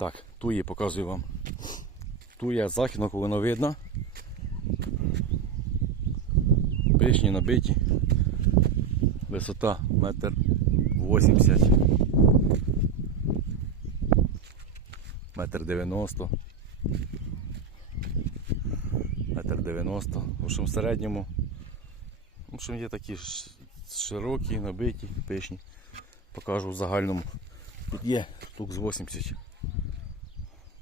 Так, туї показую вам. Туя західно, коли воно видно. Пишні набиті. Висота метр 80. Метр 90. Метр 90. В общем, в середньому. В общем, є такі широкі, набиті, пишні. Покажу в загальному. Тут є штук з 80.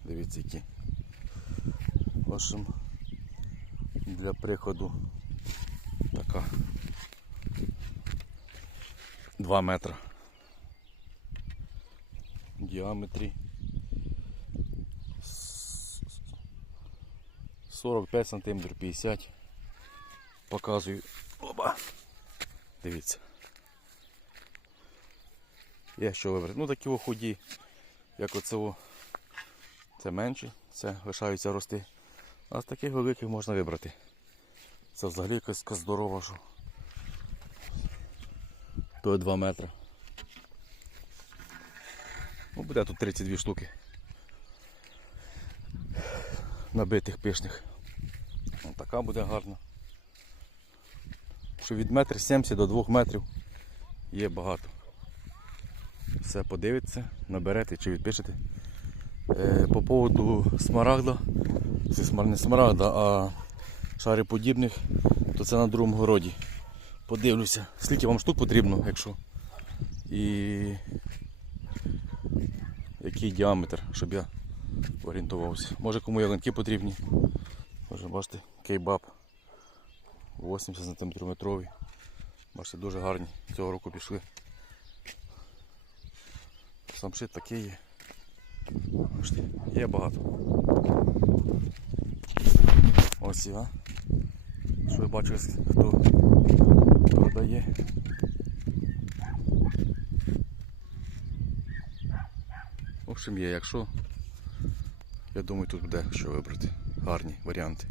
Дивіться які. В общем, для прикладу така 2 метри в діаметрі. С- 45 см 50 показую. Оба. Дивіться. Є що вибрати. Ну такі о худі, як оце. Це менші, це лишаються рости. А з таких великих можна вибрати. Це взагалі якась здорова, що. То 2 метри. Ну, буде тут 32 штуки. Набитих пишних. Ось така буде гарна. Що від метр 70 до 2 метрів є багато. Все подивиться, наберете чи відпишете. Е, По поводу смарагда, не смарагда, а шариподібних, то це на другому городі. Подивлюся, скільки вам штук потрібно, якщо. І який діаметр, щоб я орієнтувався. Може кому ялинки потрібні. Може, бачите, кейбаб 80 см. Бачите, дуже гарні. Цього року пішли. Самшит такий є. Є багато. Ось а. Що я бачу, хто продає. В общем є, якщо, я думаю, тут буде що вибрати. Гарні варіанти.